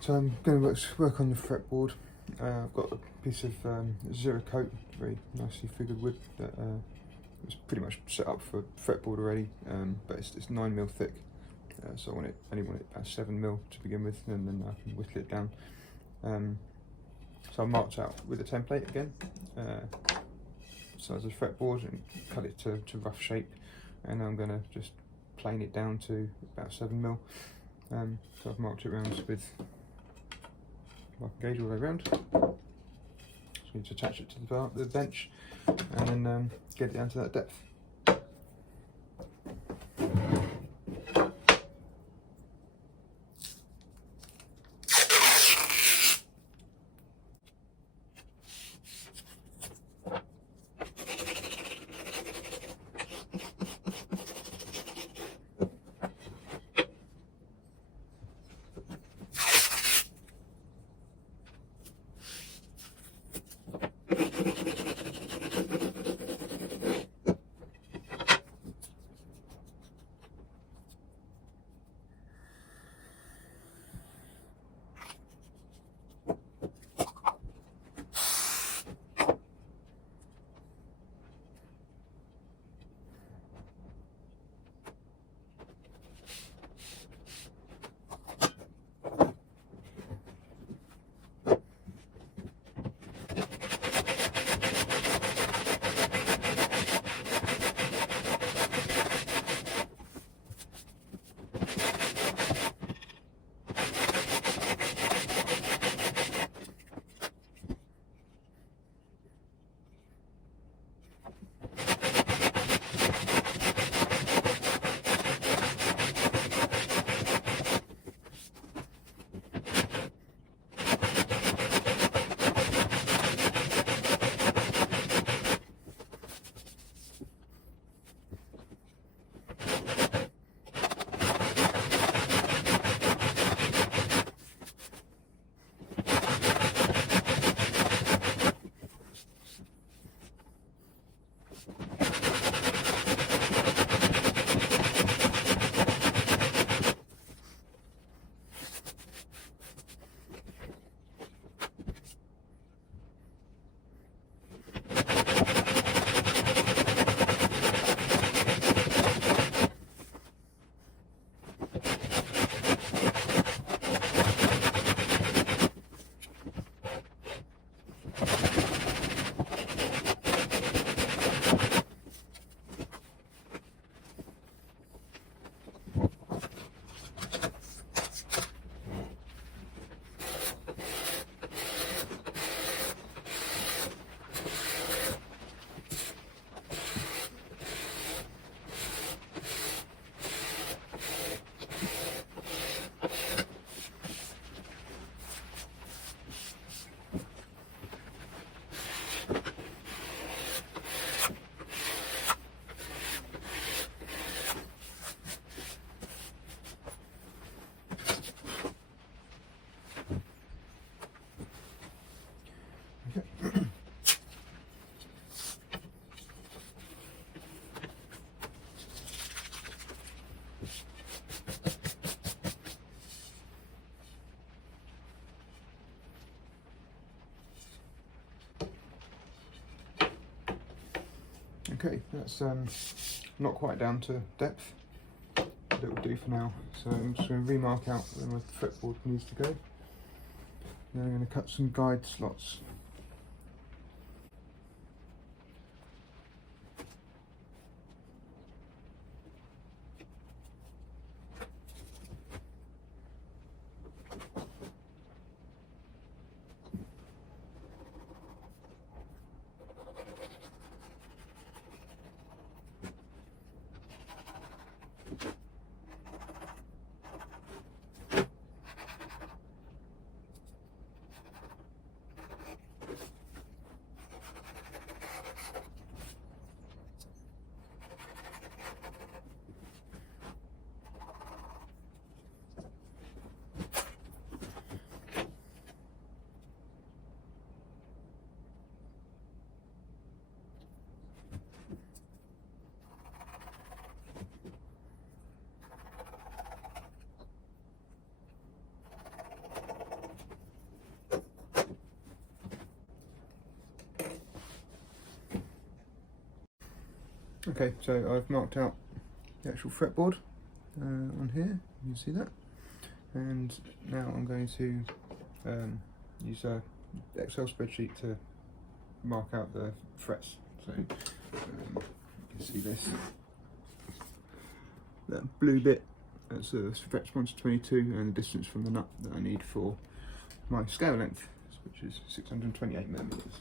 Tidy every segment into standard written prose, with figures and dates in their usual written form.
So I'm going to work on the fretboard. I've got a piece of zero coat, very nicely figured wood that was pretty much set up for fretboard already, but it's 9mm thick, so I only want it about 7mm to begin with, and then I can whittle it down. So I marked out with a template again, size of fretboard, and cut it to rough shape, and I'm going to just plane it down to about 7mm. So I've marked it around with marking gauge all the way around. Just need to attach it to the bench, and then get it down to that depth. Okay, that's not quite down to depth, but it will do for now. So I'm just going to remark out where my fretboard needs to go. Then I'm going to cut some guide slots. Okay, so I've marked out the actual fretboard on here, you can see that, and now I'm going to use a Excel spreadsheet to mark out the frets. So you can see this, that blue bit, that's the fret response 22 and the distance from the nut that I need for my scale length, which is 628 millimeters.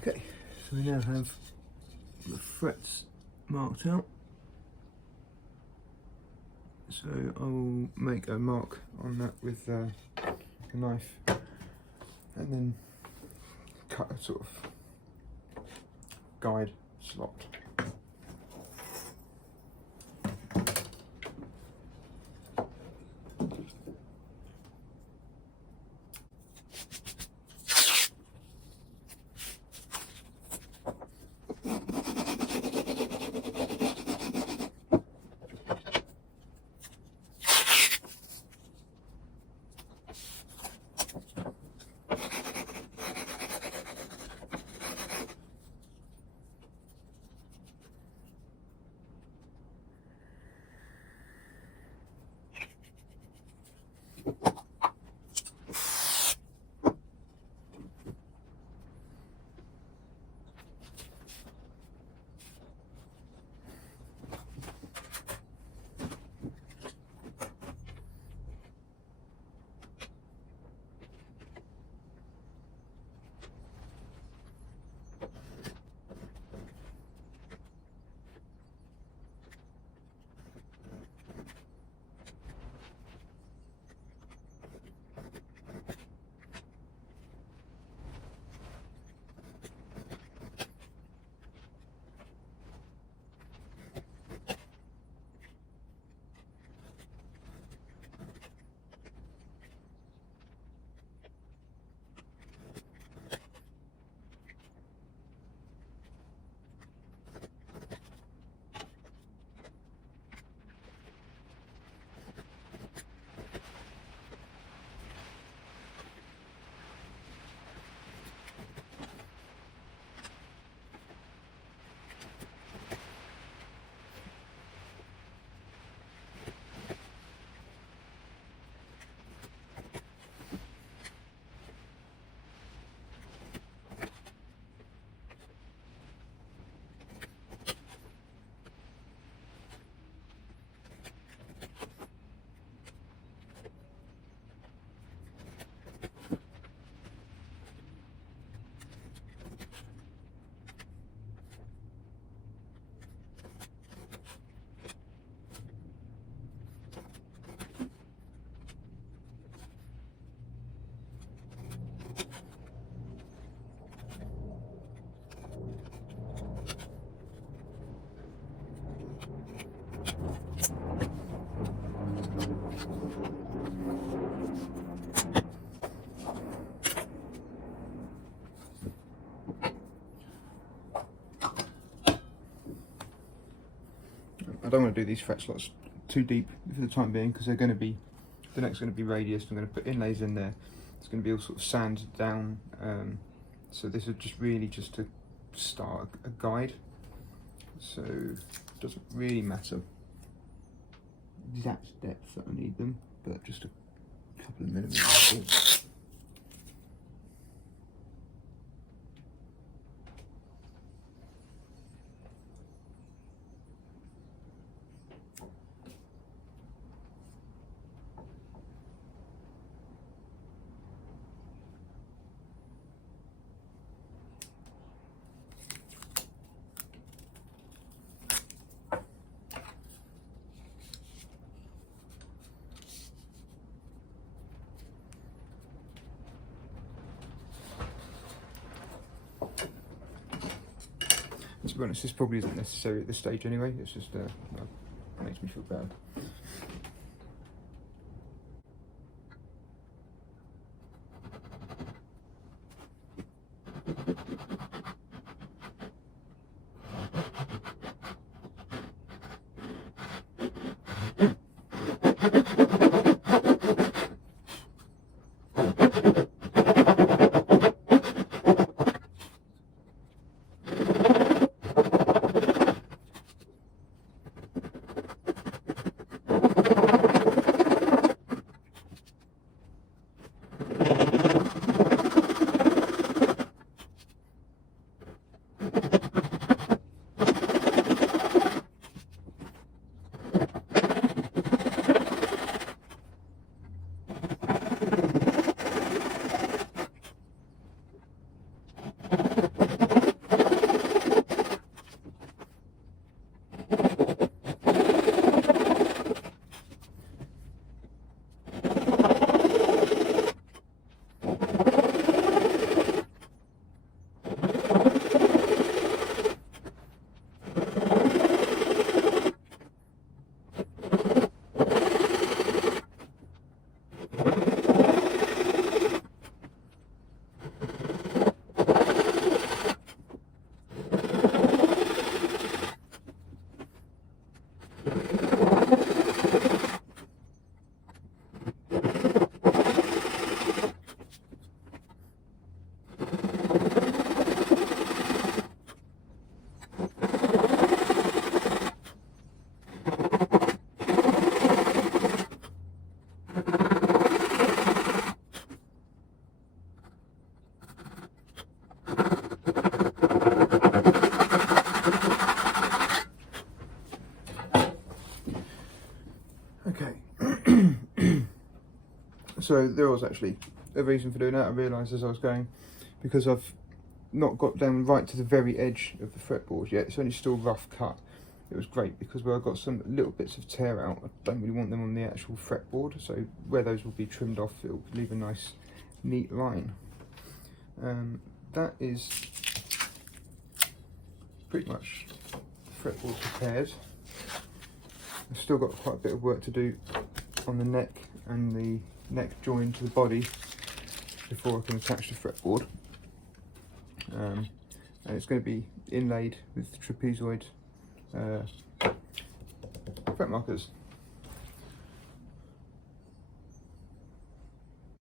Okay, so we now have the frets marked out. So I will make a mark on that with a knife and then cut a sort of guide slot. I don't want to do these fret slots too deep for the time being, because they're going to be, the neck's going to be radius. I'm going to put inlays in there. It's going to be all sort of sanded down. So this is just really just to start a guide. So it doesn't really matter exact depth that I need them, but just a couple of millimeters. To be honest, this probably isn't necessary at this stage anyway. It's just it makes me feel bad. So there was actually a reason for doing that. I realised as I was going, because I've not got down right to the very edge of the fretboard yet, it's only still rough cut. It was great because where I got some little bits of tear out, I don't really want them on the actual fretboard, so where those will be trimmed off, it'll leave a nice neat line. That is pretty much the fretboard prepared. I've still got quite a bit of work to do on the neck and the neck join to the body before I can attach the fretboard. And it's going to be inlaid with trapezoid fret markers.